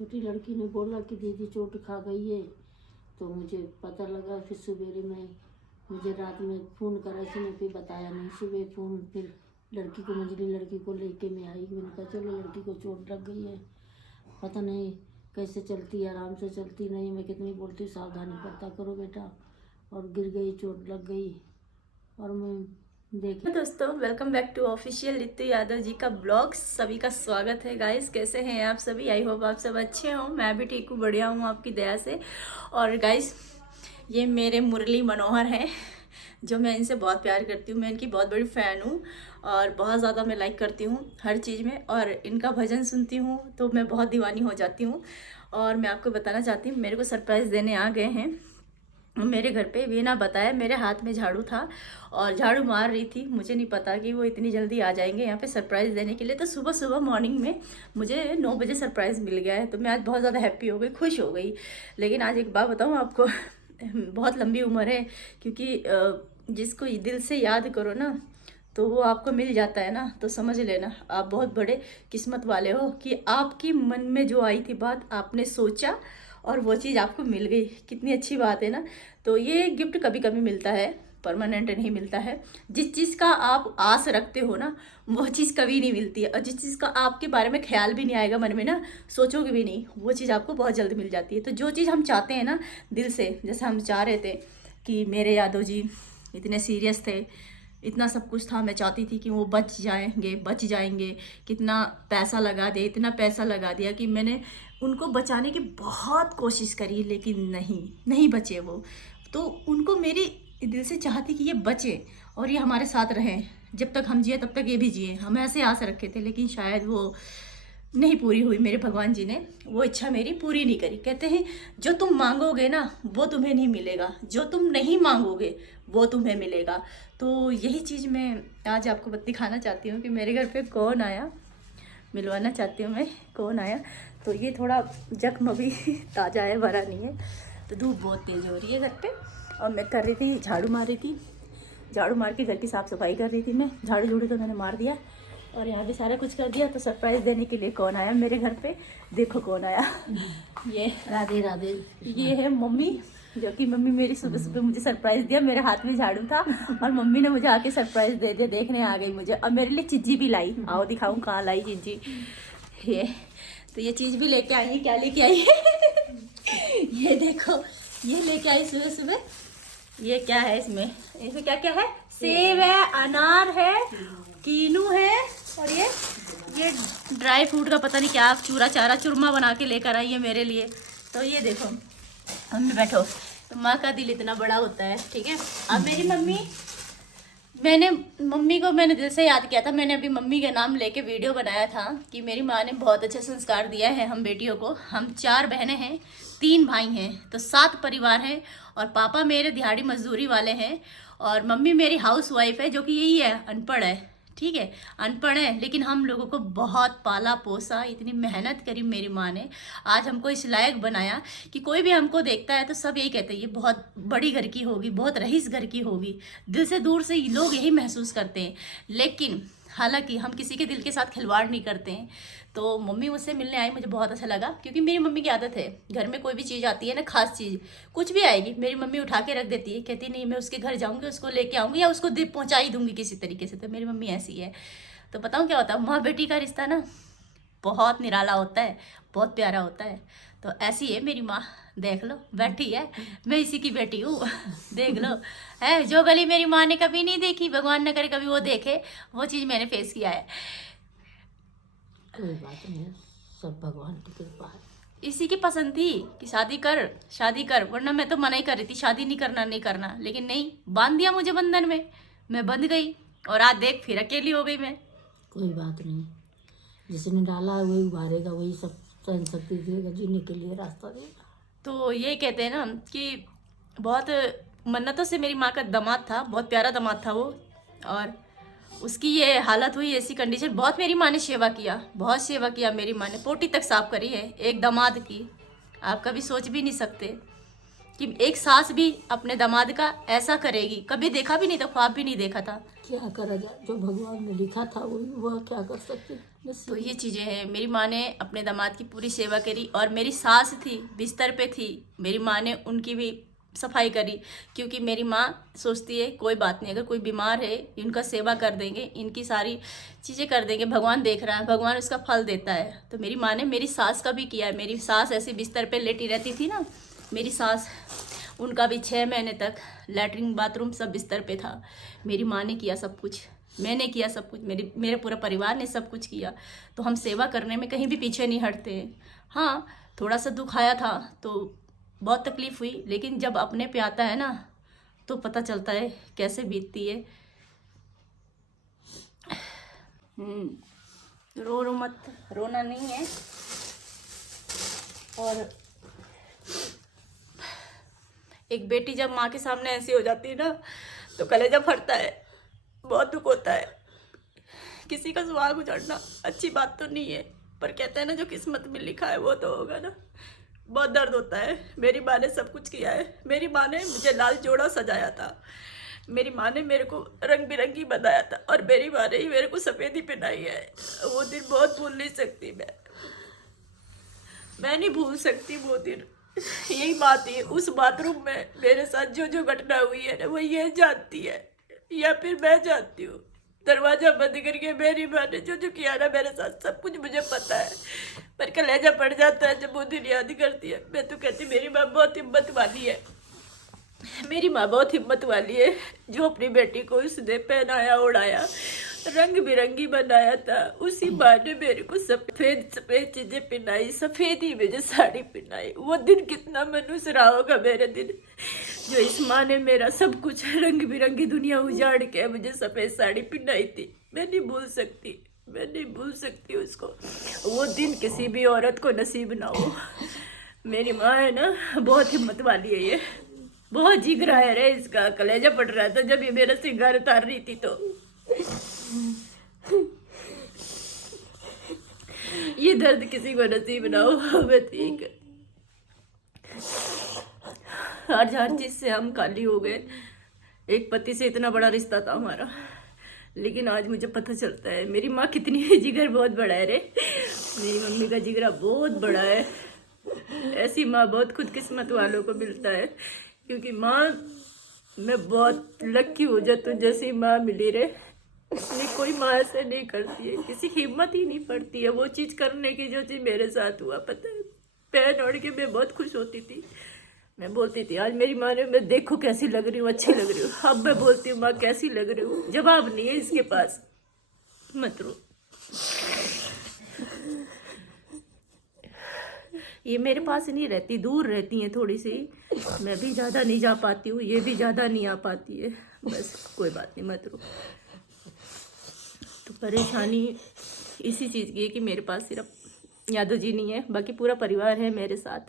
छोटी लड़की ने बोला कि दीदी चोट खा गई है, तो मुझे पता लगा। फिर सवेरे में मुझे रात में फ़ोन करा, इसी ने फिर बताया नहीं। सुबह फ़ोन फिर लड़की को, मंझली लड़की को लेके मैं आई। मैंने कहा चलो लड़की को चोट लग गई है, पता नहीं कैसे चलती है, आराम से चलती नहीं। मैं कितनी बोलती हूँ सावधानी बरता करो बेटा, और गिर गई, चोट लग गई। और मैं देखी। दोस्तों welcome back to official Ritu Yadav ji का ब्लॉग। सभी का स्वागत है गाइस। कैसे हैं आप सभी? आई होप आप सब अच्छे हों। मैं भी ठीक हूँ, बढ़िया हूँ आपकी दया से। और गाइस ये मेरे मुरली मनोहर हैं, जो मैं इनसे बहुत प्यार करती हूँ। मैं इनकी बहुत बड़ी फ़ैन हूँ और बहुत ज़्यादा मैं लाइक करती हूँ हर चीज़ में। और इनका भजन सुनती हूँ तो मैं बहुत दीवानी हो जाती हूँ। और मैं आपको बताना चाहती हूँ, मेरे को सरप्राइज़ देने आ गए हैं मेरे घर पे। बिना बताए मेरे हाथ में झाड़ू था और झाड़ू मार रही थी। मुझे नहीं पता कि वो इतनी जल्दी आ जाएंगे यहाँ पे सरप्राइज़ देने के लिए। तो सुबह सुबह मॉर्निंग में मुझे 9 बजे सरप्राइज़ मिल गया है, तो मैं आज बहुत ज़्यादा हैप्पी हो गई, खुश हो गई। लेकिन आज एक बात बताऊँ आपको बहुत लंबी उम्र है, क्योंकि जिसको दिल से याद करो ना तो वो आपको मिल जाता है ना। तो समझ लेना आप बहुत बड़े किस्मत वाले हो कि आपकी मन में जो आई थी बात आपने सोचा और वो चीज़ आपको मिल गई। कितनी अच्छी बात है ना। तो ये गिफ्ट कभी कभी मिलता है, परमानेंट नहीं मिलता है। जिस चीज़ का आप आस रखते हो ना वो चीज़ कभी नहीं मिलती है, और जिस चीज़ का आपके बारे में ख्याल भी नहीं आएगा मन में ना, सोचोगे भी नहीं, वो चीज़ आपको बहुत जल्द मिल जाती है। तो जो चीज़ हम चाहते हैं ना दिल से, जैसे हम चाह रहे थे कि मेरे यादव जी इतने सीरियस थे, इतना सब कुछ था, मैं चाहती थी कि वो बच जाएंगे। कितना पैसा लगा दिया, इतना पैसा लगा दिया कि मैंने उनको बचाने की बहुत कोशिश करी, लेकिन नहीं बचे वो। तो उनको मेरी दिल से चाहती कि ये बचे और ये हमारे साथ रहें, जब तक हम जिए तब तक ये भी जिए। हम ऐसे आस रखे थे, लेकिन शायद वो नहीं पूरी हुई। मेरे भगवान जी ने वो इच्छा मेरी पूरी नहीं करी। कहते हैं जो तुम मांगोगे ना वो तुम्हें नहीं मिलेगा, जो तुम नहीं मांगोगे वो तुम्हें मिलेगा। तो यही चीज़ मैं आज आपको दिखाना चाहती हूँ कि मेरे घर पे कौन आया, मिलवाना चाहती हूँ मैं कौन आया। तो ये थोड़ा जख्म अभी ताज़ा है, भरा नहीं है। तो धूप बहुत तेज़ हो रही है घर पे, और मैं कर रही थी, झाड़ू मार रही थी। झाड़ू मार के घर की साफ़ सफाई कर रही थी मैं। झाड़ू तो मैंने मार दिया और यहाँ भी सारा कुछ कर दिया। तो सरप्राइज़ देने के लिए कौन आया मेरे घर पे, देखो कौन आया। ये राधे राधे। ये है मम्मी, जो कि मम्मी मेरी सुबह सुबह मुझे सरप्राइज़ दिया। मेरे हाथ में झाड़ू था और मम्मी ने मुझे आके सरप्राइज़ दे दिया, देखने आ गई मुझे। और मेरे लिए चिज्जी भी लाई, आओ दिखाऊं कहाँ लाई चिज्जी। ये तो ये चीज़ भी लेके आई है। क्या लेके आई है ये देखो, ये लेके आई सुबह सुबह। ये क्या है इसमें क्या क्या है? सेब है, अनार है, कीनू है, और ये ड्राई फ्रूट का पता नहीं क्या चूरा चारा चूरमा बना के लेकर आई है मेरे लिए। तो ये देखो मम्मी बैठो। तो माँ का दिल इतना बड़ा होता है, ठीक है। अब मेरी मम्मी को मैंने दिल से याद किया था। मैंने अभी मम्मी के नाम लेके वीडियो बनाया था कि मेरी माँ ने बहुत अच्छा संस्कार दिया है हम बेटियों को। हम 4 बहनें हैं, 3 भाई हैं, तो 7 परिवार हैं। और पापा मेरे दिहाड़ी मजदूरी वाले हैं, और मम्मी मेरी हाउस वाइफ है, जो कि यही है, अनपढ़ है, ठीक है, अनपढ़ है। लेकिन हम लोगों को बहुत पाला पोसा, इतनी मेहनत करी मेरी माँ ने, आज हमको इस लायक बनाया कि कोई भी हमको देखता है तो सब यही कहते हैं ये बहुत बड़ी घर की होगी, बहुत रईस घर की होगी। दिल से दूर से लोग यही महसूस करते हैं। लेकिन हालांकि हम किसी के दिल के साथ खिलवाड़ नहीं करते हैं। तो मम्मी मुझसे मिलने आई, मुझे बहुत अच्छा लगा, क्योंकि मेरी मम्मी की आदत है, घर में कोई भी चीज़ आती है ना, खास चीज़ कुछ भी आएगी, मेरी मम्मी उठा के रख देती है। कहती नहीं मैं उसके घर जाऊँगी, उसको लेके आऊँगी या उसको पहुँचा ही दूँगी किसी तरीके से। तो मेरी मम्मी ऐसी है। तो बताऊँ क्या होता है, माँ बेटी का रिश्ता ना बहुत निराला होता है, बहुत प्यारा होता है। तो ऐसी है मेरी माँ, देख लो बैठी है, मैं इसी की बेटी हूँ देख लो है। जो गली मेरी माँ ने कभी नहीं देखी, भगवान न करे कभी वो देखे, वो चीज़ मैंने फेस किया है। कोई बात नहीं, सब भगवान की कृपा है। इसी की पसंद थी कि शादी कर, वरना मैं तो मना ही कर रही थी, शादी नहीं करना। लेकिन नहीं, बांध दिया मुझे बंधन में, मैं बंध गई। और आज देख फिर अकेली हो गई मैं। कोई बात नहीं, जिसने डाला है वही उभारेगा, वही सब सहन शक्ति देगा, जीने के लिए रास्ता देगा। तो ये कहते हैं ना कि बहुत मन्नतों से मेरी माँ का दामाद था, बहुत प्यारा दामाद था वो, और उसकी ये हालत हुई, ऐसी कंडीशन। बहुत मेरी माँ ने सेवा किया, बहुत सेवा किया मेरी माँ ने, पोटी तक साफ करी है एक दामाद की। आप कभी सोच भी नहीं सकते कि एक सास भी अपने दामाद का ऐसा करेगी, कभी देखा भी नहीं था, ख्वाब भी नहीं देखा था। क्या करा जाए, जो भगवान ने लिखा था वही हुआ, क्या कर सकते। तो ये चीज़ें हैं। मेरी माँ ने अपने दामाद की पूरी सेवा करी, और मेरी सास थी बिस्तर पे थी, मेरी माँ ने उनकी भी सफाई करी, क्योंकि मेरी माँ सोचती है कोई बात नहीं, अगर कोई बीमार है इनका सेवा कर देंगे, इनकी सारी चीज़ें कर देंगे, भगवान देख रहा है, भगवान उसका फल देता है। तो मेरी माँ ने मेरी सास का भी किया है। मेरी सास ऐसे बिस्तर पे लेटी रहती थी ना, मेरी सास, उनका भी 6 महीने तक लैट्रिन बाथरूम सब बिस्तर पे था। मेरी माँ ने किया सब कुछ, मैंने किया सब कुछ, मेरे पूरा परिवार ने सब कुछ किया। तो हम सेवा करने में कहीं भी पीछे नहीं हटते। हाँ, थोड़ा सा दुख आया था तो बहुत तकलीफ़ हुई, लेकिन जब अपने पे आता है ना तो पता चलता है कैसे बीतती है। रो मत, रोना नहीं है। और एक बेटी जब माँ के सामने ऐसी हो जाती है ना तो कलेजा फटता है, बहुत दुख होता है। किसी का सुहाग उजड़ना अच्छी बात तो नहीं है, पर कहते हैं ना जो किस्मत में लिखा है वो तो होगा ना। बहुत दर्द होता है। मेरी माँ ने सब कुछ किया है। मेरी माँ ने मुझे लाल जोड़ा सजाया था, मेरी माँ ने मेरे को रंग बिरंगी बनाया था, और मेरी माँ ने ही मेरे को सफ़ेदी पहनाई है। वो दिन बहुत भूल नहीं सकती मैं नहीं भूल सकती वो दिन। यही बात है, उस बाथरूम में मेरे साथ जो जो घटना हुई है ना वो ये जानती है, या फिर मैं जानती हूँ। दरवाजा बंद करके मेरी माँ ने जो जो किया ना मेरे साथ, सब कुछ मुझे पता है, पर कलेजा पड़ जाता है जब वो दिन याद करती है। मैं तो कहती मेरी माँ बहुत हिम्मत वाली है, मेरी माँ बहुत हिम्मत वाली है, जो अपनी बेटी को उसने पहनाया ओढ़ाया, रंग बिरंगी बनाया था। उसी माँ ने मेरे को सफ़ेद सफ़ेद चीज़ें पहनाई, सफ़ेद ही मुझे साड़ी पहनाई। वो दिन कितना मनुष्य रहा होगा मेरे दिन, जो इस माँ ने मेरा सब कुछ रंग बिरंगी दुनिया उजाड़ के मुझे सफ़ेद साड़ी पहनाई थी। मैं नहीं भूल सकती, मैं नहीं भूल सकती उसको। वो दिन किसी भी औरत को नसीब ना हो। मेरी माँ है ना बहुत हिम्मत वाली है, ये बहुत जिगरा है रे इसका। कलेजा पड़ रहा था जब ये मेरा सिंगार उतार रही थी, तो ये दर्द किसी को नसीब ना हो। मैं ठीक है, हर चीज से हम खाली हो गए। एक पति से इतना बड़ा रिश्ता था हमारा, लेकिन आज मुझे पता चलता है मेरी माँ कितनी जिगर बहुत बड़ा है रे। मेरी मम्मी का जिगरा बहुत बड़ा है। ऐसी माँ बहुत खुदकिस्मत वालों को मिलता है, क्योंकि माँ मैं बहुत लकी हूँ जो तू जैसी माँ मिली रे। नहीं, कोई माँ ऐसे नहीं करती है, किसी की हिम्मत ही नहीं पड़ती है वो चीज़ करने की जो चीज़ मेरे साथ हुआ। पता है, पैर ओढ़ के मैं बहुत खुश होती थी। मैं बोलती थी आज मेरी माँ ने, मैं देखो कैसी लग रही हूँ, अच्छी लग रही हूँ। अब मैं बोलती हूँ माँ कैसी लग रही हूँ, जवाब नहीं है इसके पास। मत रो। ये मेरे पास नहीं रहती, दूर रहती हैं थोड़ी सी। मैं भी ज़्यादा नहीं जा पाती हूँ, ये भी ज़्यादा नहीं आ पाती है। बस कोई बात नहीं, मत रो। तो परेशानी इसी चीज़ की है कि मेरे पास सिर्फ यादव जी नहीं है, बाकी पूरा परिवार है मेरे साथ।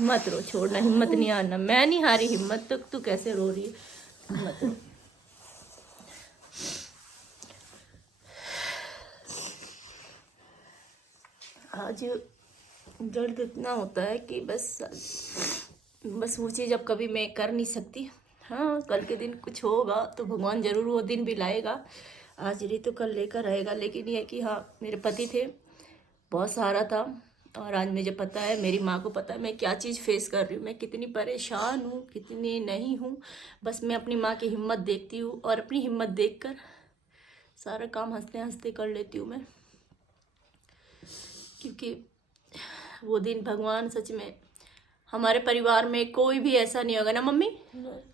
मत रो, छोड़ना, हिम्मत नहीं हारना। मैं नहीं हारी हिम्मत, तो तू कैसे रो रही है? मत रो। आज दर्द इतना होता है कि बस वो चीज़ अब कभी मैं कर नहीं सकती। हाँ, कल के दिन कुछ होगा तो भगवान ज़रूर वो दिन भी लाएगा। आज नहीं तो कल लेकर आएगा। लेकिन ये कि हाँ, मेरे पति थे, बहुत सहारा था, और आज मुझे पता है, मेरी माँ को पता है मैं क्या चीज़ फेस कर रही हूँ, मैं कितनी परेशान हूँ, कितनी नहीं हूँ। बस मैं अपनी माँ की हिम्मत देखती हूँ, और अपनी हिम्मत देखकर सारा काम हंसते हंसते कर लेती हूँ मैं। क्योंकि वो दिन भगवान सच में, हमारे परिवार में कोई भी ऐसा नहीं होगा ना मम्मी,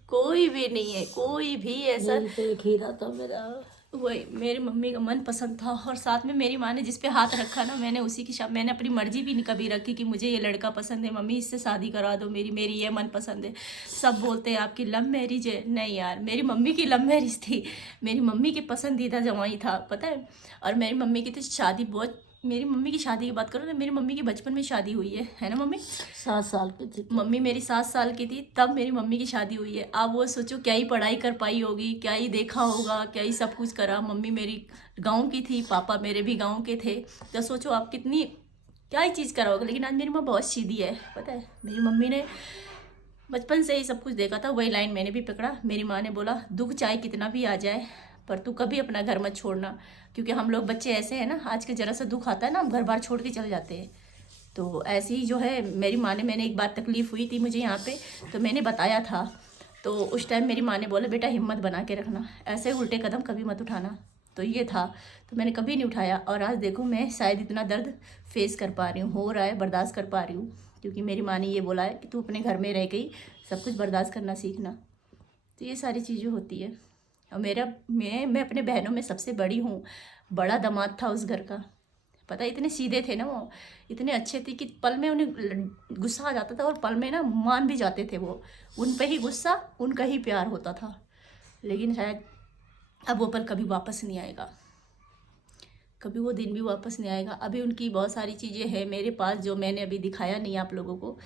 कोई भी नहीं है, कोई भी ऐसा। एक हीरा था मेरा, वही मेरी मम्मी का मन पसंद था। और साथ में मेरी माँ ने जिस पे हाथ रखा ना, मैंने उसी की मैंने अपनी मर्जी भी नहीं कभी रखी कि मुझे ये लड़का पसंद है, मम्मी इससे शादी करा दो, मेरी ये मन पसंद है। सब बोलते हैं आपकी लव मैरिज है। नहीं यार, मेरी मम्मी की लव मैरिज थी, मेरी मम्मी की पसंदीदा जवाई था, पता है। और मेरी मम्मी की तो शादी बहुत, मेरी मम्मी की शादी की बात करो तो मेरी मम्मी की बचपन में शादी हुई है ना मम्मी? 7 साल की थी मम्मी मेरी 7 साल की थी तब मेरी मम्मी की शादी हुई है। आप वो सोचो क्या ही पढ़ाई कर पाई होगी, क्या ही देखा होगा, क्या ही सब कुछ करा। मम्मी मेरी गांव की थी, पापा मेरे भी गांव के थे, तो सोचो आप कितनी क्या ही चीज़ करा होगा। लेकिन आज मेरी माँ बहुत सीधी है, पता है। मेरी मम्मी ने बचपन से ही सब कुछ देखा था, वही लाइन मैंने भी पकड़ा। मेरी माँ ने बोला दुख चाहे कितना भी आ जाए पर तू कभी अपना घर मत छोड़ना, क्योंकि हम लोग बच्चे ऐसे हैं ना, आज के ज़रा सा दुख आता है ना हम घर बार छोड़ के चले जाते हैं। तो ऐसे ही जो है मेरी माँ ने, मैंने एक बार तकलीफ़ हुई थी मुझे यहाँ पे, तो मैंने बताया था। तो उस टाइम मेरी माँ ने बोला बेटा हिम्मत बना के रखना, ऐसे उल्टे कदम कभी मत उठाना। तो ये था, तो मैंने कभी नहीं उठाया। और आज देखो मैं शायद इतना दर्द फेस कर पा रही हूँ, हो रहा है, बर्दाश्त कर पा रही हूँ, क्योंकि मेरी माँ ने ये बोला है कि तू अपने घर में रह गई, सब कुछ बर्दाश्त करना सीखना। तो ये सारी चीज़ें होती है। और मैं अपने बहनों में सबसे बड़ी हूँ, बड़ा दामाद था उस घर का। पता है इतने सीधे थे ना वो, इतने अच्छे थे कि पल में उन्हें गुस्सा आ जाता था और पल में ना मान भी जाते थे वो। उन पे ही गुस्सा, उनका ही प्यार होता था। लेकिन शायद अब वो पल कभी वापस नहीं आएगा, कभी वो दिन भी वापस नहीं आएगा। अभी उनकी बहुत सारी चीज़ें हैं मेरे पास जो मैंने अभी दिखाया नहीं आप लोगों को,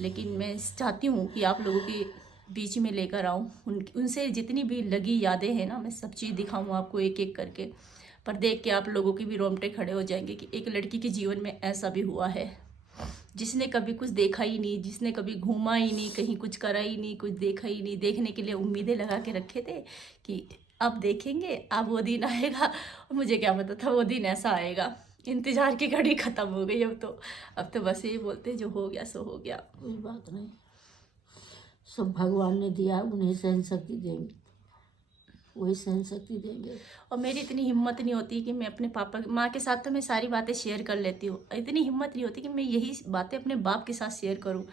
लेकिन मैं चाहती हूँ कि आप लोगों के बीच में लेकर आऊँ। उनसे जितनी भी लगी यादें हैं ना, मैं सब चीज़ दिखाऊँ आपको एक एक करके। पर देख के आप लोगों के भी रोंगटे खड़े हो जाएंगे कि एक लड़की के जीवन में ऐसा भी हुआ है, जिसने कभी कुछ देखा ही नहीं, जिसने कभी घूमा ही नहीं, कहीं कुछ करा ही नहीं, कुछ देखा ही नहीं। देखने के लिए उम्मीदें लगा के रखे थे कि अब देखेंगे, अब वो दिन आएगा। और मुझे क्या पता था वो दिन ऐसा आएगा। इंतज़ार की घड़ी ख़त्म हो गई अब तो बस ये बोलते जो हो गया सो हो गया। कोई बात नहीं, सब भगवान ने दिया, उन्हें सहन शक्ति देंगे, वही सहन शक्ति देंगे। और मेरी इतनी हिम्मत नहीं होती कि मैं अपने पापा माँ के साथ तो मैं सारी बातें शेयर कर लेती हूँ, इतनी हिम्मत नहीं होती कि मैं यही बातें अपने बाप के साथ शेयर करूँ।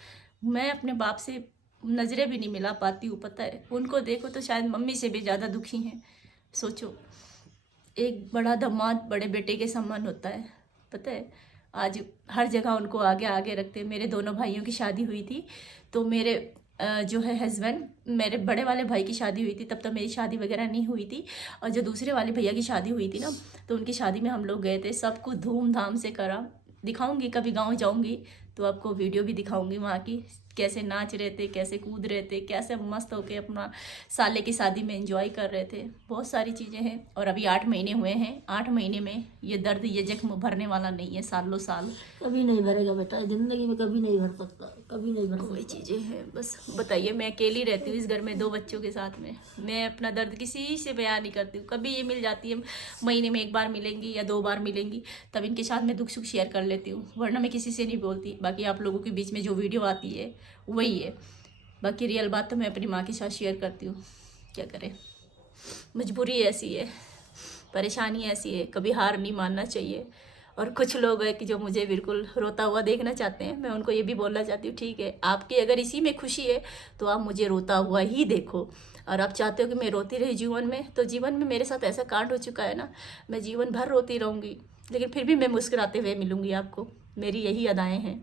मैं अपने बाप से नज़रें भी नहीं मिला पाती हूँ, पता है। उनको देखो तो शायद मम्मी से भी ज़्यादा दुखी हैं। सोचो, एक बड़ा दामाद बड़े बेटे के समान होता है, पता है। आज हर जगह उनको आगे आगे रखते हैं। मेरे दोनों भाइयों की शादी हुई थी, तो मेरे जो है हस्बैंड, मेरे बड़े वाले भाई की शादी हुई थी, तब तो मेरी शादी वगैरह नहीं हुई थी। और जो दूसरे वाले भैया की शादी हुई थी ना, तो उनकी शादी में हम लोग गए थे, सब कुछ धूमधाम से करा। दिखाऊंगी कभी गांव जाऊंगी तो आपको वीडियो भी दिखाऊंगी वहाँ की, कैसे नाच रहे थे, कैसे कूद रहे थे, कैसे मस्त होके अपना साले की शादी में एंजॉय कर रहे थे। बहुत सारी चीज़ें हैं। और अभी 8 महीने हुए हैं, 8 महीने में ये दर्द, ये जख्म भरने वाला नहीं है सालों साल। कभी नहीं भरेगा बेटा, जिंदगी में कभी नहीं भर सकता, कभी नहीं भर वही सकता। चीज़ें हैं बस। बताइए, मैं अकेली रहती हूँ इस घर में 2 बच्चों के साथ में। मैं अपना दर्द किसी से बयान नहीं करती हूँ। कभी ये मिल जाती है, महीने में 1 बार मिलेंगी या 2 बार मिलेंगी, तब इनके साथ मैं दुख सुख शेयर कर लेती हूँ, वरना मैं किसी से नहीं बोलती। बाकी आप लोगों के बीच में जो वीडियो आती है वही है, बाकी रियल बात तो मैं अपनी माँ के साथ शेयर करती हूँ। क्या करें, मजबूरी ऐसी है, परेशानी ऐसी है, कभी हार नहीं मानना चाहिए। और कुछ लोग हैं कि जो मुझे बिल्कुल रोता हुआ देखना चाहते हैं, मैं उनको ये भी बोलना चाहती हूँ ठीक है, आपकी अगर इसी में खुशी है तो आप मुझे रोता हुआ ही देखो। और आप चाहते हो कि मैं रोती रही जीवन में, तो जीवन में मेरे साथ ऐसा कांड हो चुका है ना, मैं जीवन भर रोती रहूँगी, लेकिन फिर भी मैं मुस्कुराते हुए मिलूँगी आपको। मेरी यही अदाएँ हैं।